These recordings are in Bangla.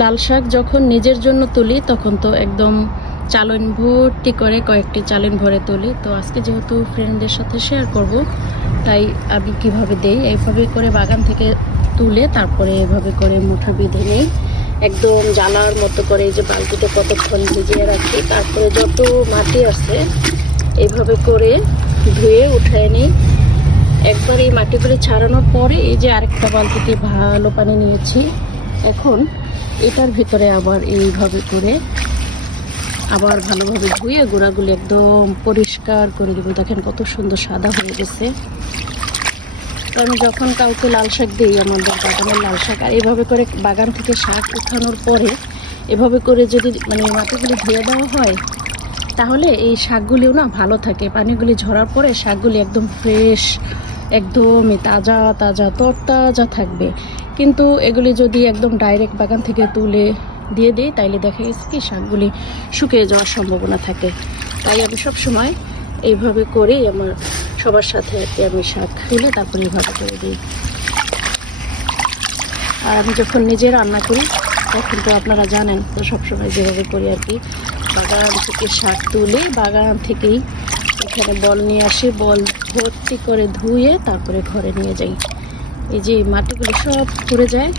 লাল শাক যখন নিজের জন্য তুলি, তখন তো একদম চালন ভর্তি করে কয়েকটি চালন ভরে তুলি। তো আজকে যেহেতু ফ্রেন্ডদের সাথে শেয়ার করব, তাই আমি কীভাবে দেই? এইভাবে করে বাগান থেকে তুলে তারপরে এভাবে করে মুঠা বেঁধে নিই। একদম জ্বালার মতো করে এই যে বালতিতে কতক্ষণ ভিজিয়ে রাখি, তারপরে যত মাটি আছে এইভাবে করে ধুয়ে উঠায় নিই। একবার এই মাটিগুলি ছাড়ানোর পরে এই যে আরেকটা বালতিতে ভালো পানি নিয়েছি। এখন এটার ভিতরে আবার এইভাবে করে আবার ভালোভাবে ধুয়ে গোড়াগুলি একদম পরিষ্কার করে দেবো। দেখেন কত সুন্দর সাদা হয়ে গেছে। আমি যখন কাউকে লাল শাক দিই, আমাদের বাগানের লাল শাক, আর এভাবে করে বাগান থেকে শাক উঠানোর পরে এভাবে করে যদি মানে মাটিগুলি ধুয়ে দেওয়া হয়, তাহলে এই শাকগুলিও না ভালো থাকে। পানিগুলি ঝরার পরে শাকগুলি একদম ফ্রেশ একদমই তাজা তাজা, তরতাজা থাকবে। কিন্তু এগুলি যদি একদম ডাইরেক্ট বাগান থেকে তুলে দিয়ে দিই, তাইলে দেখা গেছে কি, শাকগুলি শুকিয়ে যাওয়ার সম্ভাবনা থাকে। তাই আমি সব সময় এইভাবে করেই আমার সবার সাথে আর কি আমি শাক তুলে তারপরে এইভাবে করে দিই। আর আমি যখন নিজে রান্না করি, তখন তো আপনারা জানেন, তো সবসময় যেভাবে করি আর কি, বাগান থেকে শাক তুলে বাগান থেকেই এখানে বল নিয়ে আসি, বল ভর্তি করে ধুয়ে তারপরে ঘরে নিয়ে যাই। এই যে মাটিগুলো সব পুড়ে যায়।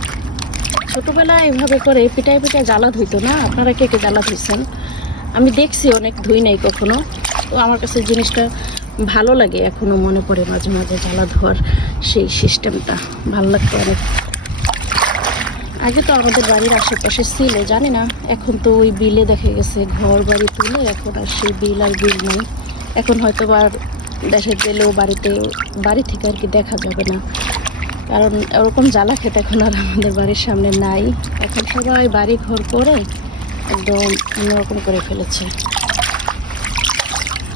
ছোটোবেলায় এভাবে করে পিটায় পিটায় জ্বালা ধুইতো না? আপনারা কে কে জ্বালা ধুইছেন? আমি দেখছি অনেক ধুই নাই কখনো। তো আমার কাছে জিনিসটা ভালো লাগে, এখনও মনে পড়ে মাঝে মাঝে জ্বালা ধোয়ার সেই সিস্টেমটা। ভালো লাগতো অনেক। আগে তো আমাদের বাড়ির আশেপাশে ছিল, জানি না। এখন তো ওই বিলে দেখা গেছে ঘর বাড়ি তুলে এখন আর সেই বিল আর বিল নেই। এখন হয়তো বা দেখা গেলেও বাড়িতে, বাড়ি থেকে আর কি দেখা যাবে না। কারণ ওরকম জ্বালা খেতে এখন আর আমাদের বাড়ির সামনে নাই। এখন সবাই বাড়ি ঘর করে একদম অন্যরকম করে ফেলেছে।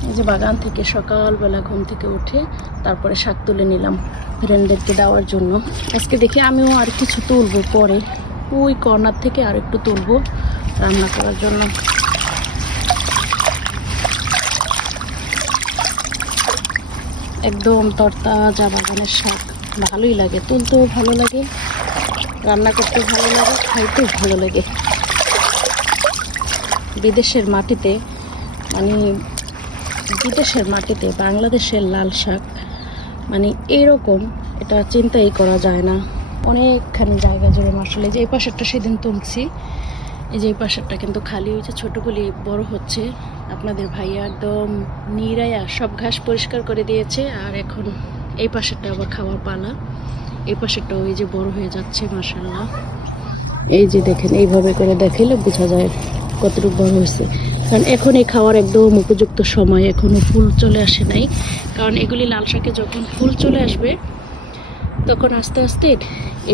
এই যে বাগান থেকে সকালবেলা ঘুম থেকে উঠে তারপরে শাক তুলে নিলাম ফ্রেন্ডদেরকে দেওয়ার জন্য। আজকে দেখি আমিও আর কিছু তুলবো পরে। ওই কর্নার থেকে আর একটু তুলবো রান্না করার জন্য। একদম তরতাজা বাগানের শাক। ভালোই লাগে, তুলতেও ভালো লাগে, রান্না করতে ভালো লাগে, খাইতেও ভালো লাগে। বিদেশের মাটিতে মানে বিদেশের মাটিতে বাংলাদেশের লাল শাক মানে এরকম, এটা চিন্তাই করা যায় না। অনেকখানি জায়গা জুড়ে আসলে যে এই পাশেরটা সেদিন তুলছি এই যে এই পাশেরটা কিন্তু খালি হয়েছে ছোটোগুলি বড় হচ্ছে। আপনাদের ভাইয়া একদম নিরায়া, সব ঘাস পরিষ্কার করে দিয়েছে, আর এখন এই পাশেরটা আবার খাওয়ার পালা। এই পাশেরটা ওই যে বড় হয়ে যাচ্ছে মাসাল্লাহ এই যে দেখেন, এইভাবে করে দেখাইলে বোঝা যায় কতটুকু বড় হয়েছে। কারণ এখন এই খাওয়ার একদম উপযুক্ত সময়, এখনও ফুল চলে আসে নাই। কারণ এগুলি লাল শাকে যখন ফুল চলে আসবে তখন আস্তে আস্তে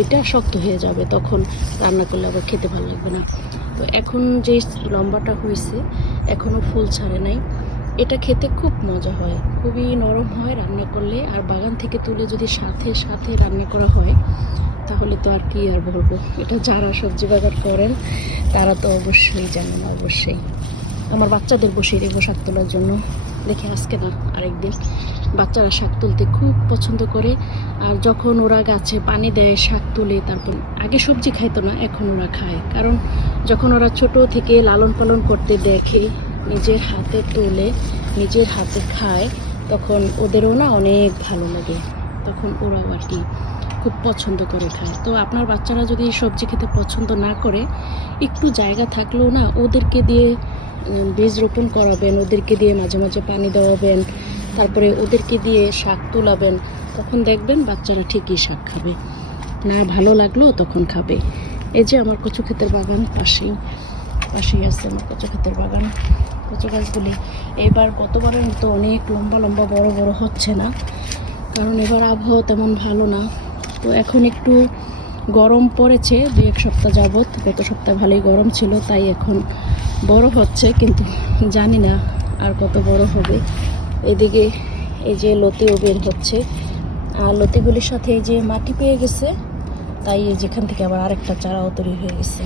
এটা শক্ত হয়ে যাবে, তখন রান্না করলে আবার খেতে ভালো লাগবে না। তো এখন যে লম্বাটা হয়েছে এখনও ফুল ছাড়ে নাই। এটা খেতে খুব মজা হয়, খুবই নরম হয় রান্না করলে। আর বাগান থেকে তুলে যদি সাথে সাথে রান্না করা হয়, তাহলে তো আর কি আর বলব? এটা যারা সবজি বাগান করেন, তারা তো অবশ্যই জানেন, অবশ্যই। আমার বাচ্চাদের বসিয়ে দেবো শাক তোলার জন্য। দেখে আজকে না আরেকদিন বাচ্চারা শাক তুলতে খুব পছন্দ করে। আর যখন ওরা গাছে পানি দেয়, শাক তুলে, তারপর আগে সবজি খাইতো না, এখন ওরা খায়। কারণ যখন ওরা ছোট থেকে লালন পালন করতে দেখে, নিজের হাতে তোলে, নিজের হাতে খায়, তখন ওদেরও না অনেক ভালো লাগে। তখন ওরাও আর কি খুব পছন্দ করে খায়। তো আপনার বাচ্চারা যদি সবজি খেতে পছন্দ না করে, একটু জায়গা থাকলেও না ওদেরকে দিয়ে বীজ রোপণ করাবেন, ওদেরকে দিয়ে মাঝে মাঝে পানি দেওয়াবেন, তারপরে ওদেরকে দিয়ে শাক তোলাবেন, তখন দেখবেন বাচ্চারা ঠিকই শাক খাবে। না ভালো লাগলেও তখন খাবে। এই যে আমার কচু ক্ষেতের বাগান পাশেই পাশেই আছে আমার কচু ক্ষেতের বাগান। কচু গাছগুলি এবার গতবারের মতো অনেক লম্বা লম্বা বড় বড় হচ্ছে না, কারণ এবার আবহাওয়া তেমন ভালো না। তো এখন একটু গরম পড়েছে, দু এক সপ্তাহ যাবৎ। গত সপ্তাহে ভালোই গরম ছিল, তাই এখন বড় হচ্ছে, কিন্তু জানি না আর কত বড় হবে। এদিকে এই যে লতিও বের হচ্ছে। আর লতিগুলির সাথে এই যে মাটি পেয়ে গেছে, তাই যেখান থেকে আবার আরেকটা চারাও তৈরি হয়ে গেছে।